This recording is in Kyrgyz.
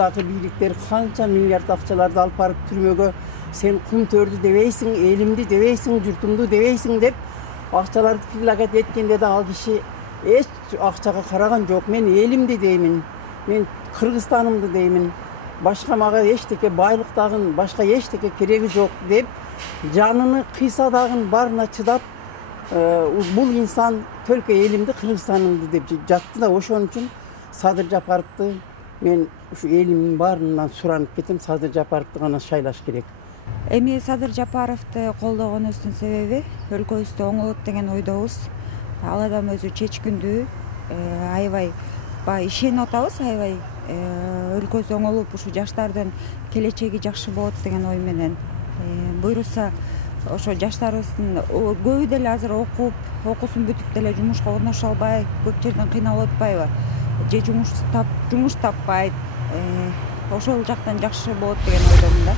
мурдагы бийликтер канча миллиард акчаларды алып барып түрмөгө сен кум төрдү дебейсиң, элимди дебейсиң, журтумду дебейсиң деп акчаларды предлагать эткенде да ал киши эч акчага караган жок. Мен элимди деймин, мен Кыргызстанымды деймин, башка мага эчтеке байлыктагын башка эчтеке кереги жок деп жаныны кыйса дагы баарына чыдап бул инсан только элимди, Кыргызстанымды деп жатты да. Ошон үчүн Садыр Жапаровду мен ушу элимдин баарынан суранып кетем, Садыр Жапаровду гана шайлаш керек. Эми Садыр Жапаровду колдогонубуздун себеби өлкөбүздү оңолот деген ойдобуз. Ал адам өзү чечкиндүү, аябай ишенип атабыз, аябай өлкөсү оңолуп ушу жаштардын келечеги жакшы болот деген ой менен. Буйруса ошо жаштарыбыздын көбү деле азыр окуусун бүтүп деле жумушка орношо албай, көп жерден кыйналып атпайбы? Же жумуш таппайт. Ошол жактан жакшы болот деген ойдомун да.